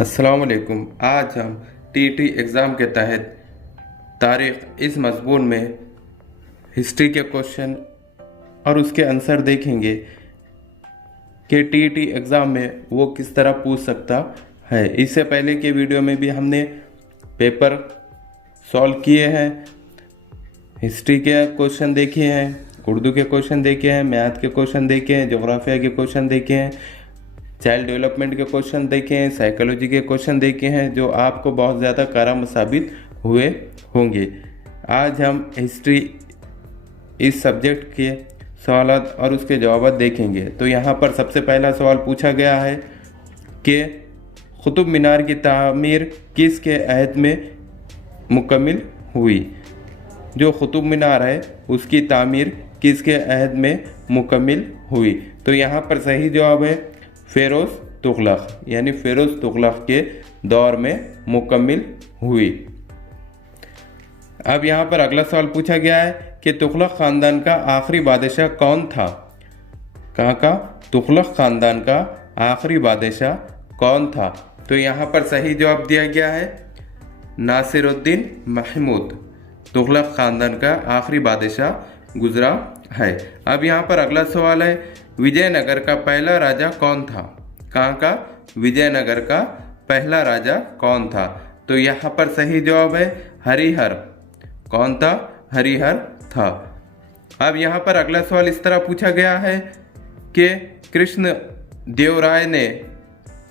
अस्सलाम वालेकुम। आज हम टीईटी एग्ज़ाम के तहत तारीख़ इस मज़मून में हिस्ट्री के क्वेश्चन और उसके आंसर देखेंगे कि टीईटी एग्ज़ाम में वो किस तरह पूछ सकता है। इससे पहले के वीडियो में भी हमने पेपर सॉल्व किए हैं, हिस्ट्री के क्वेश्चन देखे हैं, उर्दू के क्वेश्चन देखे हैं, मैथ के क्वेश्चन देखे हैं, जोग्राफिया के क्वेश्चन देखे हैं, चाइल्ड डेवलपमेंट के क्वेश्चन देखे हैं, साइकोलॉजी के क्वेश्चन देखे हैं, जो आपको बहुत ज़्यादा कारगर साबित हुए होंगे। आज हम हिस्ट्री इस सब्जेक्ट के सवाल और उसके जवाब देखेंगे। तो यहाँ पर सबसे पहला सवाल पूछा गया है कि कुतुब मीनार की तामीर किसके अहद में मुकम्मिल हुई। जो कुतुब मीनार है उसकी तामीर किसके अहद में मुकम्मिल हुई। तो यहाँ पर सही जवाब है फ़िरोज़ तुगलक, यानी फ़िरोज़ तुगलक के दौर में मुकम्मिल हुई। अब यहाँ पर अगला सवाल पूछा गया है कि तुगलक ख़ानदान का आखिरी बादशाह कौन था। कहाँ का? तुगलक ख़ानदान का आखिरी बादशाह कौन था। तो यहाँ पर सही जवाब दिया गया है नासिरुद्दीन महमूद। तुगलक ख़ानदान का आखिरी बादशाह गुजरा है। अब यहाँ पर अगला सवाल है विजयनगर का पहला राजा कौन था। कहाँ का? विजयनगर का पहला राजा कौन था। तो यहाँ पर सही जवाब है हरिहर। कौन था? हरिहर था। अब यहाँ पर अगला सवाल इस तरह पूछा गया है कि कृष्ण देव राय ने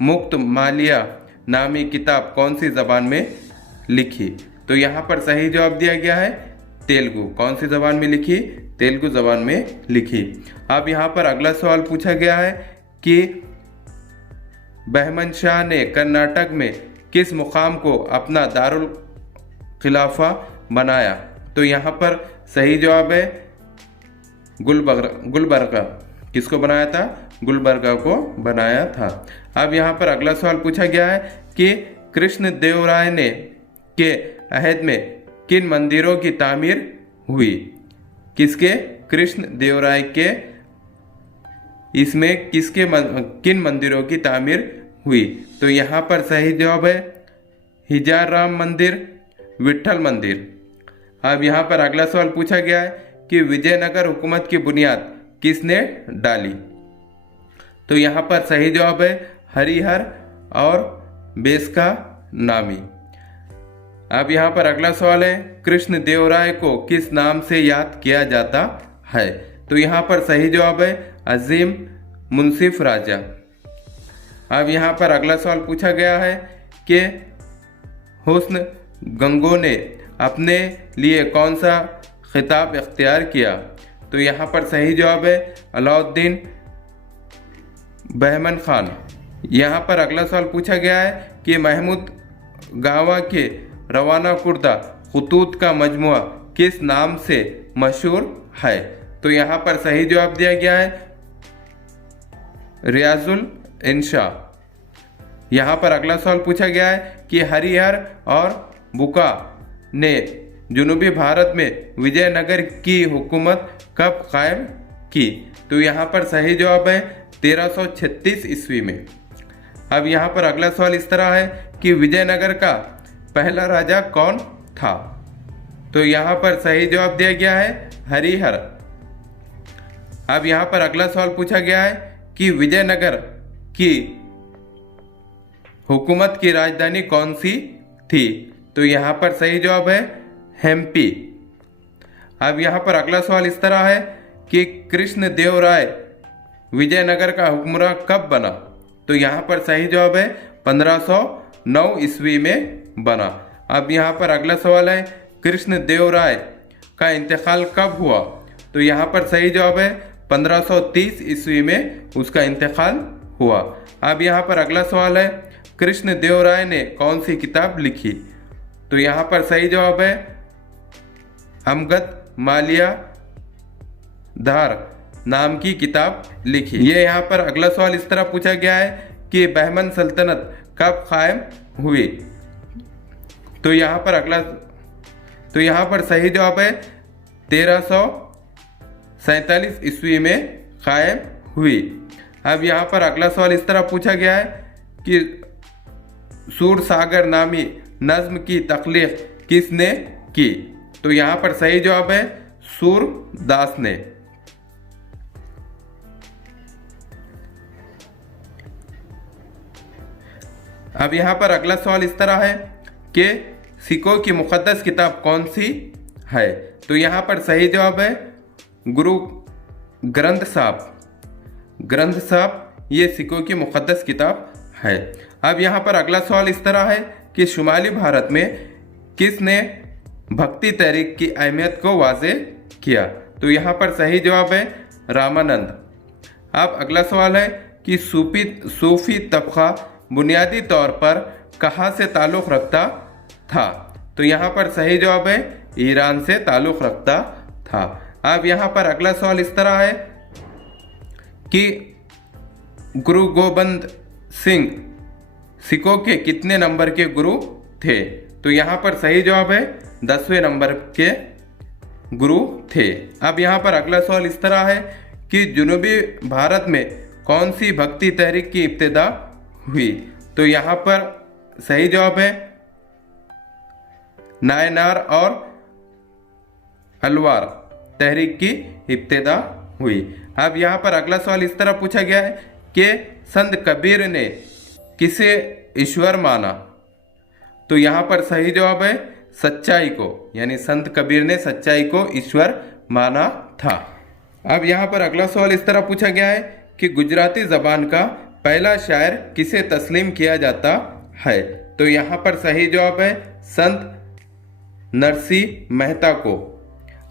मुक्त मालिया नामी किताब कौन सी ज़बान में लिखी। तो यहाँ पर सही जवाब दिया गया है तेलुगु। कौन सी ज़बान में लिखी? तेलुगु ज़बान में लिखी। अब यहाँ पर अगला सवाल पूछा गया है कि बहमन शाह ने कर्नाटक में किस मुकाम को अपना दारुल खिलाफा बनाया। तो यहाँ पर सही जवाब है गुलबर्गा। किसको बनाया था? गुलबर्गा को बनाया था। अब यहाँ पर अगला सवाल पूछा गया है कि कृष्ण देव राय ने के अहद में किन मंदिरों की तामीर हुई। किसके? कृष्ण देव राय के इसमें किन मंदिरों की तामीर हुई। तो यहाँ पर सही जवाब है हिजार राम मंदिर, विट्ठल मंदिर। अब यहाँ पर अगला सवाल पूछा गया है कि विजयनगर हुकूमत की बुनियाद किसने डाली। तो यहाँ पर सही जवाब है हरिहर और बेसका नामी। अब यहाँ पर अगला सवाल है कृष्ण देव राय को किस नाम से याद किया जाता है। तो यहाँ पर सही जवाब है अजीम मुंसिफ राजा। अब यहाँ पर अगला सवाल पूछा गया है कि हुस्न गंगो ने अपने लिए कौन सा खिताब इख्तियार किया। तो यहाँ पर सही जवाब है अलाउद्दीन बहमन खान। यहाँ पर अगला सवाल पूछा गया है कि महमूद गावा के रवाना कुर्दा खतूत का मजमुआ किस नाम से मशहूर है। तो यहाँ पर सही जवाब दिया गया है रियाजुल इंशा। यहाँ पर अगला सवाल पूछा गया है कि हरिहर और बुका ने जनूबी भारत में विजयनगर की हुकूमत कब कायम की। तो यहाँ पर सही जवाब है 1336 ईस्वी में। अब यहाँ पर अगला सवाल इस तरह है कि विजयनगर का पहला राजा कौन था। तो यहाँ पर सही जवाब दिया गया है हरिहर। अब यहाँ पर अगला सवाल पूछा गया है कि विजयनगर की हुकूमत की राजधानी कौन सी थी। तो यहाँ पर सही जवाब है हम्पी। अब यहाँ पर अगला सवाल इस तरह है कि कृष्ण देव राय विजयनगर का हुक्मरान कब बना। तो यहाँ पर सही जवाब है 1509 ईस्वी में बना। अब यहाँ पर अगला सवाल है कृष्ण देव राय का इंतकाल कब हुआ। तो यहाँ पर सही जवाब है 1530 ईस्वी में उसका इंतकाल हुआ। अब यहाँ पर अगला सवाल है कृष्ण देव राय ने कौन सी किताब लिखी। तो यहाँ पर सही जवाब है अमगत मालिया धार नाम की किताब लिखी। ये यहाँ पर अगला सवाल इस तरह पूछा गया है कि बहमन सल्तनत कब कायम हुई। तो यहाँ पर सही जवाब है 1347 ईस्वी में कायम हुई। अब यहाँ पर अगला सवाल इस तरह पूछा गया है कि सूरसागर नामी नज्म की तख्लीक किसने की? तो यहाँ पर सही जवाब है सूरदास ने। अब यहाँ पर अगला सवाल इस तरह है कि सिखों की मुक़द्दस किताब कौन सी है? तो यहाँ पर सही जवाब है गुरु ग्रंथ साहब। ग्रंथ साहब ये सिखों की मुक़द्दस किताब है। अब यहाँ पर अगला सवाल इस तरह है कि शुमाली भारत में किसने भक्ति तहरीक की अहमियत को वाज़े किया? तो यहाँ पर सही जवाब है रामानंद। अब अगला सवाल है कि सूफी तबका बुनियादी तौर पर कहाँ से ताल्लुक़ रखता था? तो यहाँ पर सही जवाब है ईरान से ताल्लुक़ रखता था। अब यहाँ पर अगला सवाल इस तरह है कि गुरु गोबिंद सिंह सिखों के कितने नंबर के गुरु थे? तो यहाँ पर सही जवाब है 10वें नंबर के गुरु थे। अब यहाँ पर अगला सवाल इस तरह है कि जनूबी भारत में कौन सी भक्ति तहरीक की इब्तिदा हुई? तो यहाँ पर सही जवाब है नायनार और अलवार तहरीक की इब्तिदा हुई। अब यहाँ पर अगला सवाल इस तरह पूछा गया है कि संत कबीर ने किसे ईश्वर माना? तो यहाँ पर सही जवाब है सच्चाई को, यानी संत कबीर ने सच्चाई को ईश्वर माना था। अब यहाँ पर अगला सवाल इस तरह पूछा गया है कि गुजराती ज़बान का पहला शायर किसे तस्लीम किया जाता है? तो यहाँ पर सही जवाब है संत नरसिंह मेहता को।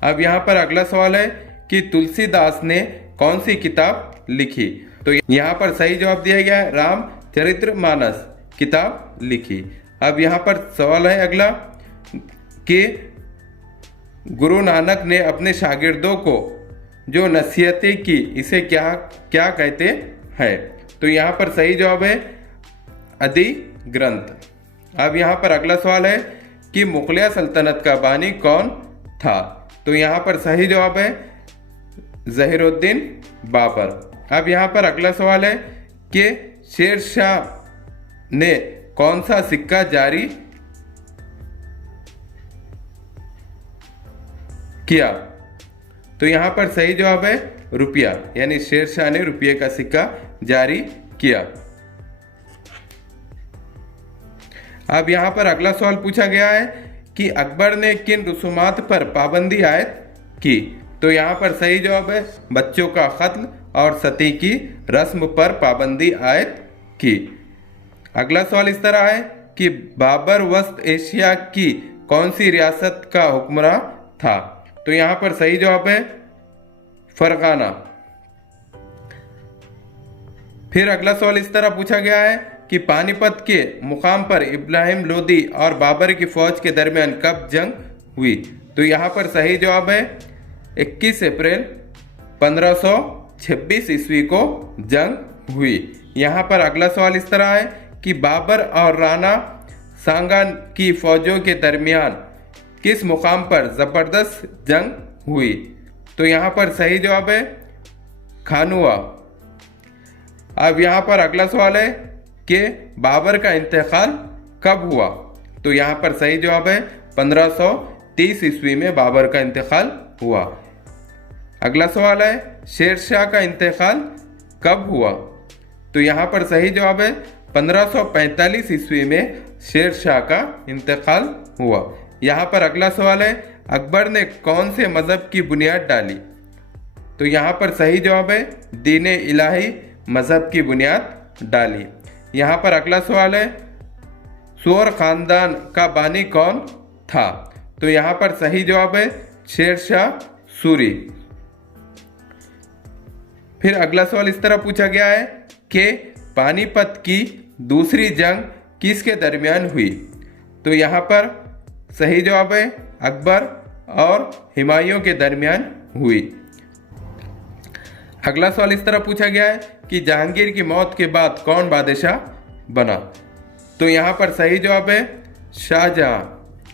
अब यहाँ पर अगला सवाल है कि तुलसीदास ने कौन सी किताब लिखी? तो यहाँ पर सही जवाब दिया गया है रामचरितमानस किताब लिखी। अब यहाँ पर सवाल है अगला कि गुरु नानक ने अपने शागिर्दों को जो नसीहतें की इसे क्या क्या कहते हैं? तो यहाँ पर सही जवाब है आदि ग्रंथ। अब यहाँ पर अगला सवाल है कि मुगलिया सल्तनत का बानी कौन था? तो यहाँ पर सही जवाब है ज़हीरुद्दीन बाबर। अब यहाँ पर अगला सवाल है कि शेर शाह ने कौन सा सिक्का जारी किया? तो यहाँ पर सही जवाब है रुपया, यानी शेर शाह ने रुपये का सिक्का जारी किया। अब यहाँ पर अगला सवाल पूछा गया है कि अकबर ने किन रसूमात पर पाबंदी आयद की? तो यहाँ पर सही जवाब है बच्चों का कत्ल और सती की रस्म पर पाबंदी आयद की। अगला सवाल इस तरह है कि बाबर वस्त एशिया की कौन सी रियासत का हुक्मरान था? तो यहाँ पर सही जवाब है फरगाना। फिर अगला सवाल इस तरह पूछा गया है कि पानीपत के मुकाम पर इब्राहिम लोदी और बाबर की फौज के दरमियान कब जंग हुई? तो यहाँ पर सही जवाब है 21 अप्रैल 1526 ईस्वी को जंग हुई। यहाँ पर अगला सवाल इस तरह है कि बाबर और राणा सांगा की फौजों के दरमियान किस मुकाम पर ज़बरदस्त जंग हुई? तो यहाँ पर सही जवाब है खानुआ। अब यहाँ पर अगला सवाल है कि बाबर का इंतकाल कब हुआ? तो यहाँ पर सही जवाब है 1530 ईस्वी में बाबर का इंतकाल हुआ। अगला सवाल है शेर शाह का इंतकाल कब हुआ? तो यहाँ पर सही जवाब है 1545 ईस्वी में शेर शाह का इंतकाल हुआ। यहाँ पर अगला सवाल है अकबर ने कौन से मज़हब की बुनियाद डाली? तो यहाँ पर सही जवाब है दीन इलाही मज़हब की बुनियाद डाली। यहाँ पर अगला सवाल है सूर ख़ानदान का बानी कौन था? तो यहाँ पर सही जवाब है शेर शाह सूरी। फिर अगला सवाल इस तरह पूछा गया है कि पानीपत की दूसरी जंग किसके दरमियान हुई? तो यहाँ पर सही जवाब है अकबर और हुमायूं के दरमियान हुई। अगला सवाल इस तरह पूछा गया है कि जहांगीर की मौत के बाद कौन बादशाह बना? तो यहाँ पर सही जवाब है शाहजहां।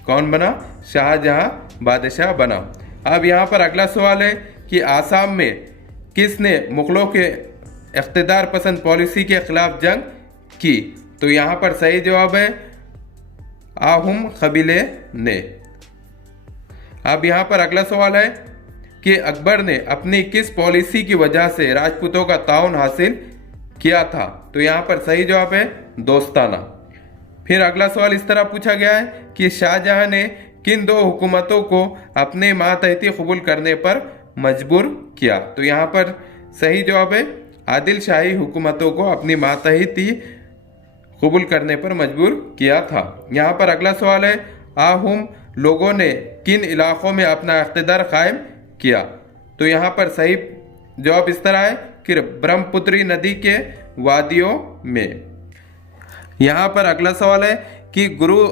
कौन बना? शाहजहां बादशाह बना। अब यहाँ पर अगला सवाल है कि आसाम में किसने मुगलों के इख्तिदार पसंद पॉलिसी के खिलाफ जंग की? तो यहाँ पर सही जवाब है आहुम कबीले ने। अब यहाँ पर अगला सवाल है कि अकबर ने अपनी किस पॉलिसी की वजह से राजपूतों का ताउन हासिल किया था? तो यहाँ पर सही जवाब है दोस्ताना। फिर अगला सवाल इस तरह पूछा गया है कि शाहजहां ने किन दो हुकूमतों को अपने मातहती कबूल करने पर मजबूर किया? तो यहाँ पर सही जवाब है आदिल शाही हुकूमतों को अपनी मातहती कबूल करने पर मजबूर किया था। यहाँ पर अगला सवाल है आहुम लोगों ने किन इलाकों में अपना इख्तिदार कायम किया? तो यहाँ पर सही जवाब इस तरह है कि ब्रह्मपुत्री नदी के वादियों में। यहाँ पर अगला सवाल है कि गुरु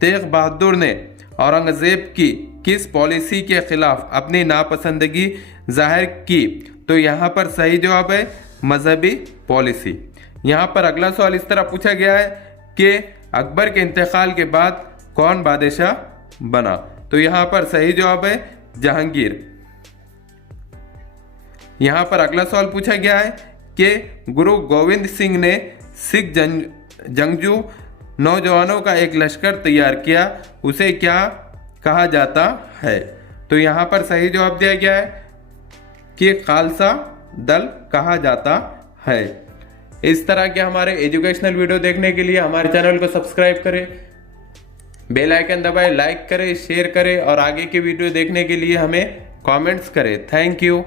तेग बहादुर ने औरंगजेब की किस पॉलिसी के खिलाफ अपनी नापसंदगी जाहिर की? तो यहाँ पर सही जवाब है मजहबी पॉलिसी। यहाँ पर अगला सवाल इस तरह पूछा गया है कि अकबर के इंतकाल के बाद कौन बादशाह बना? तो यहाँ पर सही जवाब है जहांगीर। यहाँ पर अगला सवाल पूछा गया है कि गुरु गोविंद सिंह ने सिख जंगजू नौजवानों का एक लश्कर तैयार किया, उसे क्या कहा जाता है? तो यहाँ पर सही जवाब दिया गया है कि खालसा दल कहा जाता है। इस तरह के हमारे एजुकेशनल वीडियो देखने के लिए हमारे चैनल को सब्सक्राइब करें, बेल आइकन दबाएं, लाइक करें, शेयर करें और आगे के वीडियो देखने के लिए हमें कमेंट्स करें। Thank you.